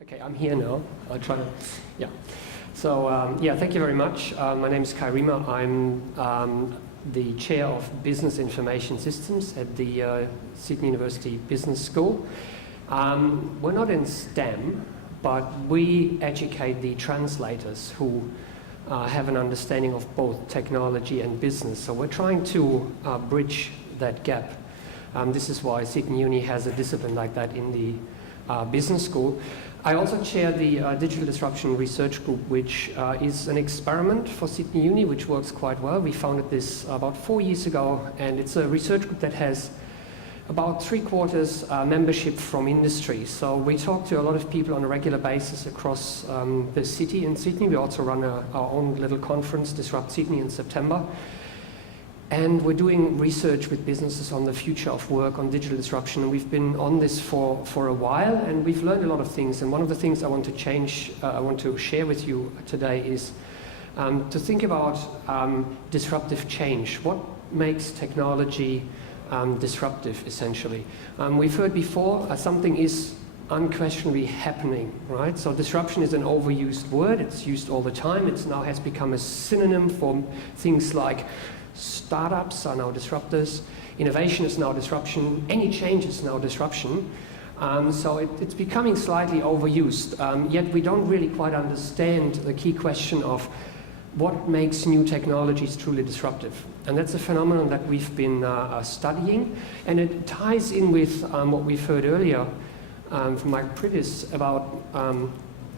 Okay, I'm here now. I'll try to, yeah. So, thank you very much. My name is Riemer. I'm the chair of Business Information Systems at the Sydney University Business School. We're not in STEM, but we educate the translators who have an understanding of both technology and business. So we're trying to bridge that gap. This is why Sydney Uni has a discipline like that in the business school. I also chair the Digital Disruption Research Group, which is an experiment for Sydney Uni, which works quite well. We founded this about 4 years ago, and it's a research group that has about 3/4 membership from industry. So we talk to a lot of people on a regular basis across the city in Sydney. We also run our own little conference, Disrupt Sydney, in September. And we're doing research with businesses on the future of work, on digital disruption. And we've been on this for a while, and we've learned a lot of things. And one of the things I want to share with you today is to think about disruptive change. What makes technology disruptive, essentially? We've heard before, something is unquestionably happening, right? So disruption is an overused word. It's used all the time. It now has become a synonym for things like startups are now disruptors, innovation is now disruption, any change is now disruption. So it's becoming slightly overused, yet we don't really quite understand the key question of what makes new technologies truly disruptive. And that's a phenomenon that we've been studying, and it ties in with what we've heard earlier from Mike Pritis about,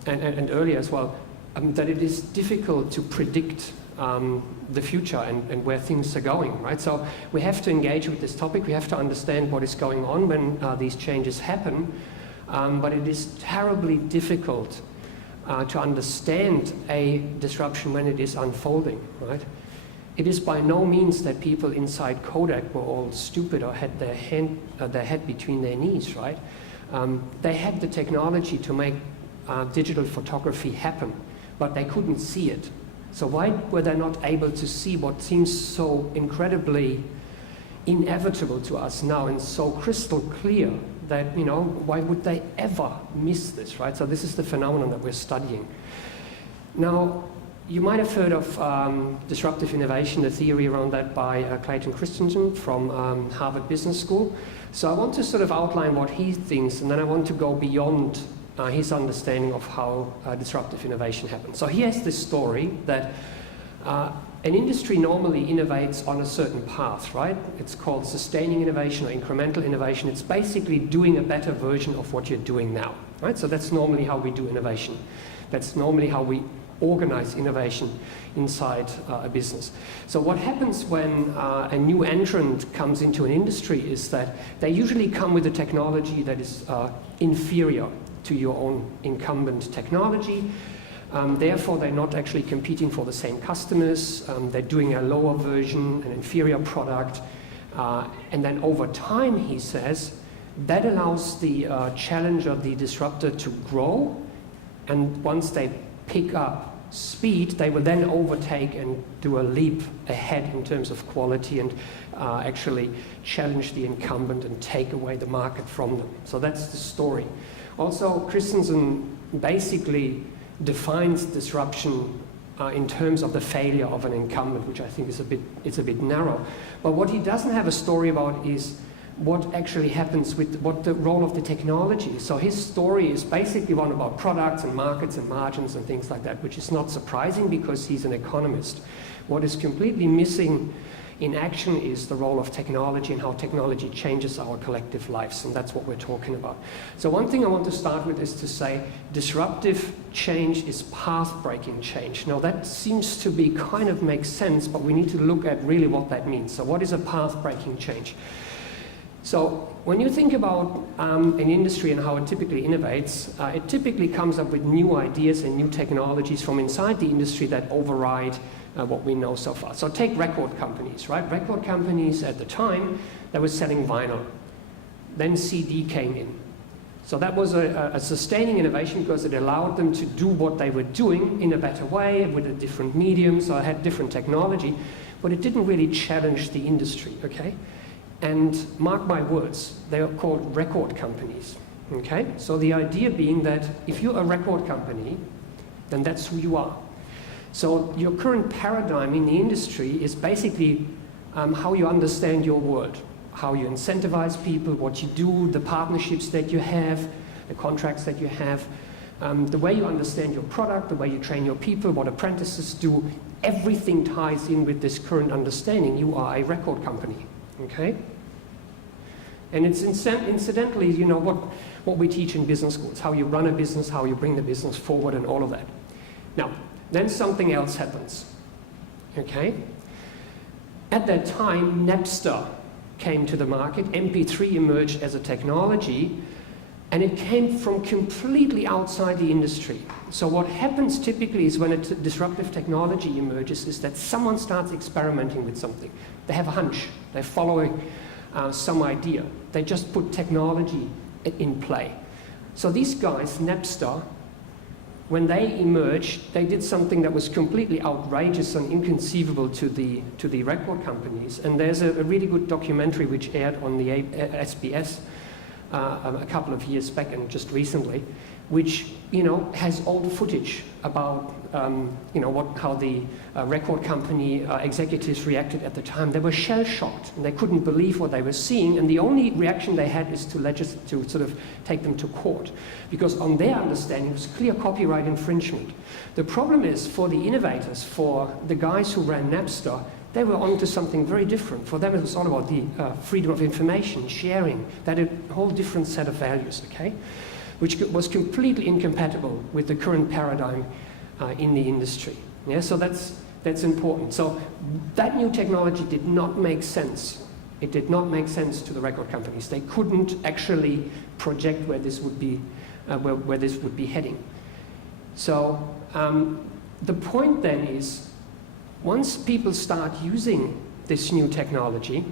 and earlier as well, that it is difficult to predict the future and where things are going, right? So we have to engage with this topic. We have to understand what is going on when these changes happen, but it is terribly difficult to understand a disruption when it is unfolding, right? It is by no means that people inside Kodak were all stupid or had their head between their knees, right? They had the technology to make digital photography happen, but they couldn't see it. So why were they not able to see what seems so incredibly inevitable to us now and so crystal clear that, you know, why would they ever miss this, right? So this is the phenomenon that we're studying. Now, you might have heard of disruptive innovation, the theory around that by Clayton Christensen from Harvard Business School. So I want to sort of outline what he thinks, and then I want to go beyond his understanding of how disruptive innovation happens. So he has this story that an industry normally innovates on a certain path, right? It's called sustaining innovation or incremental innovation. It's basically doing a better version of what you're doing now, right? So that's normally how we do innovation. That's normally how we organize innovation inside a business. So what happens when a new entrant comes into an industry is that they usually come with a technology that is inferior to your own incumbent technology. Therefore, they're not actually competing for the same customers. They're doing a lower version, an inferior product. And then over time, he says, that allows the challenger, the disruptor, to grow. And once they pick up speed, they will then overtake and do a leap ahead in terms of quality and actually challenge the incumbent and take away the market from them. So that's the story. Also, Christensen basically defines disruption in terms of the failure of an incumbent, which I think is a bit narrow. But what he doesn't have a story about is what actually happens with what the role of the technology. So his story is basically one about products and markets and margins and things like that, which is not surprising because he's an economist. What is completely missing in action is the role of technology and how technology changes our collective lives, and that's what we're talking about. So one thing I want to start with is to say disruptive change is path-breaking change. Now that seems to be kind of makes sense, but we need to look at really what that means. So what is a path-breaking change? So when you think about an industry and how it typically innovates, it typically comes up with new ideas and new technologies from inside the industry that override what we know so far. So take record companies, right? Record companies at the time, they were selling vinyl. Then CD came in. So that was a sustaining innovation because it allowed them to do what they were doing in a better way with a different medium, so it had different technology, but it didn't really challenge the industry, okay? And mark my words, they are called record companies. Okay? So the idea being that if you're a record company, then that's who you are. So your current paradigm in the industry is basically how you understand your world, how you incentivize people, what you do, the partnerships that you have, the contracts that you have, the way you understand your product, the way you train your people, what apprentices do, everything ties in with this current understanding. You are a record company, okay? And it's incidentally, you know, what we teach in business schools, how you run a business, how you bring the business forward and all of that. Now, then something else happens, okay? At that time, Napster came to the market, MP3 emerged as a technology, and it came from completely outside the industry. So what happens typically is when a disruptive technology emerges is that someone starts experimenting with something. They have a hunch, they're following some idea. They just put technology in play. So these guys, Napster, when they emerged, they did something that was completely outrageous and inconceivable to the record companies. And there's a really good documentary which aired on the SBS a couple of years back and just recently, which, you know, has old footage about you know, how the record company executives reacted at the time. They were shell-shocked and they couldn't believe what they were seeing, and the only reaction they had is to sort of take them to court, because on their understanding it was clear copyright infringement. The problem is, for the innovators, for the guys who ran Napster, they were onto something very different. For them it was all about the freedom of information, sharing, that a whole different set of values, okay? Which was completely incompatible with the current paradigm in the industry. Yeah, so that's important. So that new technology did not make sense. It did not make sense to the record companies. They couldn't actually project where this would be, where this would be heading. So the point then is, once people start using this new technology,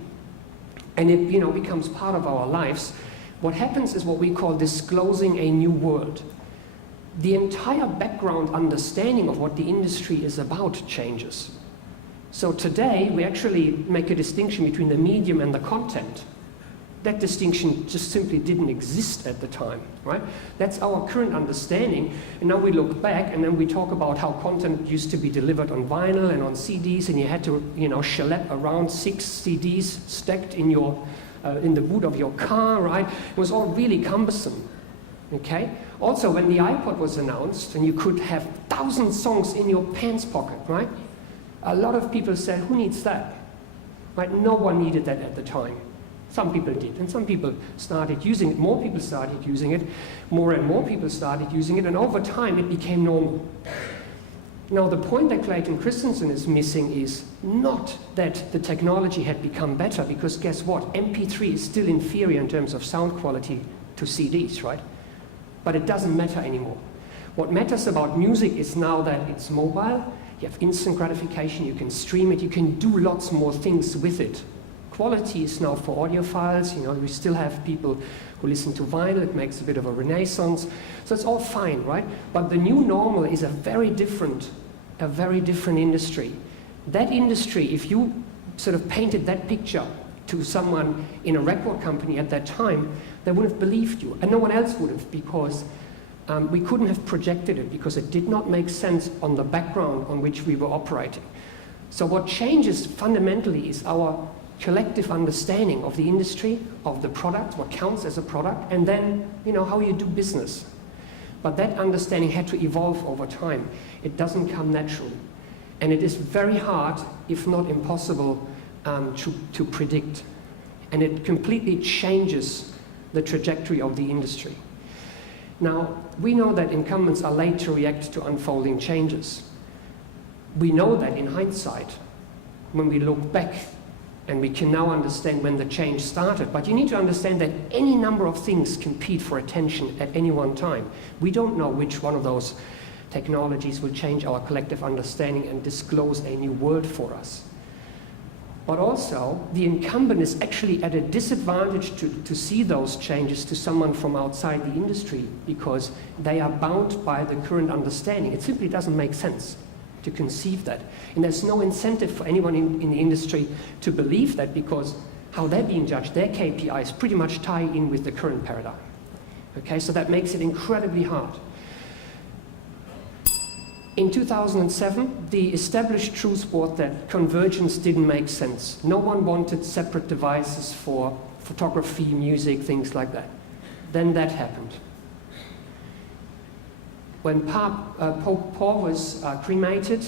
and it, you know, becomes part of our lives, what happens is what we call disclosing a new world. The entire background understanding of what the industry is about changes. So today, we actually make a distinction between the medium and the content. That distinction just simply didn't exist at the time, right? That's our current understanding. And now we look back and then we talk about how content used to be delivered on vinyl and on CDs, and you had to, you know, schlepp around 6 CDs stacked in your in the boot of your car, right? It was all really cumbersome, okay? Also, when the iPod was announced and you could have 1,000 songs in your pants pocket, right? A lot of people said, who needs that? Right? No one needed that at the time. Some people did, and some people started using it. More people started using it. More and more people started using it, and over time it became normal. Now, the point that Clayton Christensen is missing is not that the technology had become better, because guess what? MP3 is still inferior in terms of sound quality to CDs, right? But it doesn't matter anymore. What matters about music is now that it's mobile, you have instant gratification, you can stream it, you can do lots more things with it. Quality is now for audiophile. You know, we still have people who listen to vinyl. It makes a bit of a renaissance. So it's all fine, right? But the new normal is a very different industry. That industry, if you sort of painted that picture to someone in a record company at that time, they would have believed you, and no one else would have, because we couldn't have projected it, because it did not make sense on the background on which we were operating. So what changes fundamentally is our collective understanding of the industry, of the product, what counts as a product, and then, you know, how you do business. But that understanding had to evolve over time. It doesn't come naturally. And it is very hard, if not impossible, to predict. And it completely changes the trajectory of the industry. Now, we know that incumbents are late to react to unfolding changes. We know that in hindsight, when we look back, and we can now understand when the change started. But you need to understand that any number of things compete for attention at any one time. We don't know which one of those technologies will change our collective understanding and disclose a new world for us. But also, the incumbent is actually at a disadvantage to see those changes to someone from outside the industry, because they are bound by the current understanding. It simply doesn't make sense to conceive that. And there's no incentive for anyone in the industry to believe that, because how they're being judged, their KPIs pretty much tie in with the current paradigm. Okay, so that makes it incredibly hard. In 2007, the established truth was that convergence didn't make sense. No one wanted separate devices for photography, music, things like that. Then that happened. When Pope Paul was cremated,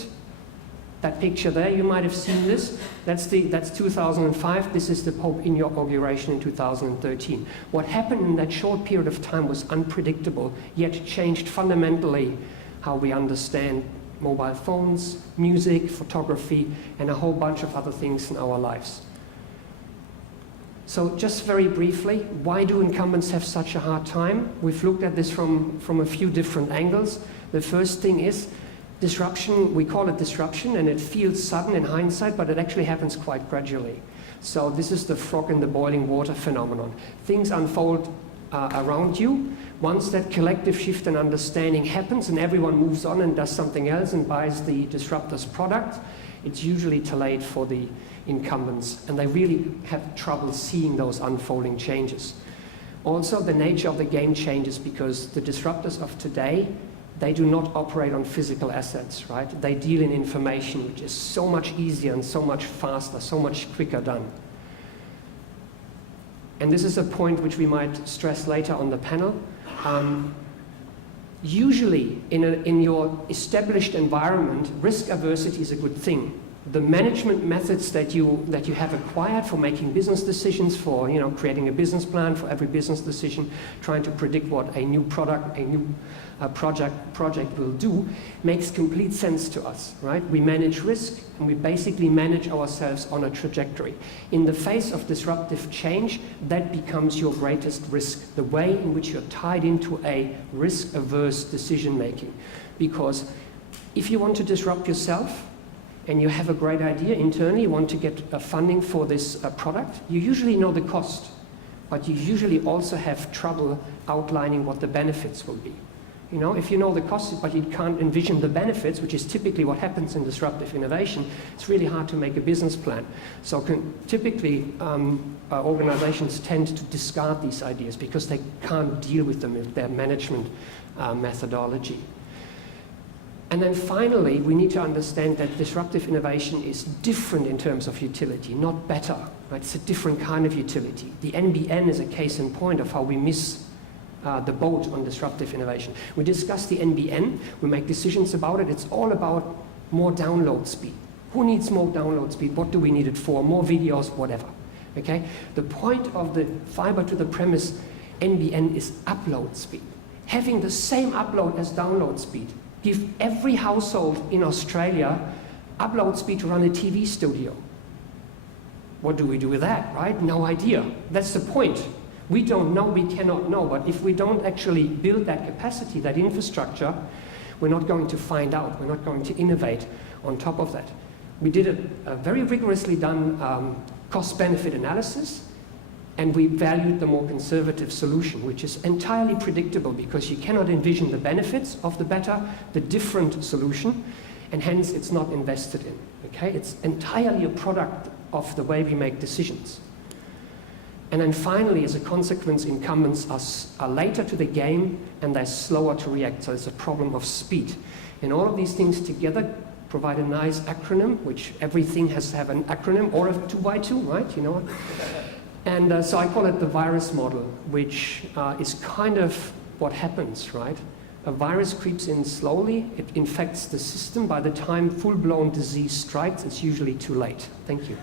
that picture there, you might have seen this. That's 2005. This is the Pope inauguration in 2013. What happened in that short period of time was unpredictable, yet changed fundamentally how we understand mobile phones, music, photography, and a whole bunch of other things in our lives. So just very briefly, why do incumbents have such a hard time? We've looked at this from a few different angles. The first thing is disruption. We call it disruption, and it feels sudden in hindsight, but it actually happens quite gradually. So this is the frog in the boiling water phenomenon. Things unfold around you. Once that collective shift in understanding happens and everyone moves on and does something else and buys the disruptor's product, it's usually too late for the incumbents, and they really have trouble seeing those unfolding changes. Also, the nature of the game changes because the disruptors of today, they do not operate on physical assets, right? They deal in information, which is so much easier and so much faster, so much quicker done. And this is a point which we might stress later on the panel. Usually, in your established environment, risk aversity is a good thing. The management methods that you have acquired for making business decisions, for creating a business plan for every business decision, trying to predict what a new product, a new project will do, makes complete sense to us, right? We manage risk, and we basically manage ourselves on a trajectory. In the face of disruptive change, that becomes your greatest risk, the way in which you're tied into a risk-averse decision-making. Because if you want to disrupt yourself, and you have a great idea internally, you want to get funding for this product, you usually know the cost, but you usually also have trouble outlining what the benefits will be. If you know the cost, but you can't envision the benefits, which is typically what happens in disruptive innovation, it's really hard to make a business plan. So typically, organizations tend to discard these ideas because they can't deal with them with their management methodology. And then finally, we need to understand that disruptive innovation is different in terms of utility, not better. Right? It's a different kind of utility. The NBN is a case in point of how we miss the boat on disruptive innovation. We discuss the NBN, we make decisions about it. It's all about more download speed. Who needs more download speed? What do we need it for? More videos, whatever. Okay? The point of the fiber to the premise NBN is upload speed. Having the same upload as download speed. Give every household in Australia upload speed to run a TV studio. What do we do with that, right? No idea. That's the point. We don't know, we cannot know, but if we don't actually build that capacity, that infrastructure, we're not going to find out, we're not going to innovate on top of that. We did a very rigorously done cost-benefit analysis, and we valued the more conservative solution, which is entirely predictable because you cannot envision the benefits of the different solution, and hence it's not invested in, okay? It's entirely a product of the way we make decisions. And then finally, as a consequence, incumbents are later to the game and they're slower to react, so it's a problem of speed. And all of these things together provide a nice acronym, which everything has to have an acronym, or a 2x2, right? You know? And so I call it the virus model, which is kind of what happens, right? A virus creeps in slowly, it infects the system. By the time full-blown disease strikes, it's usually too late. Thank you.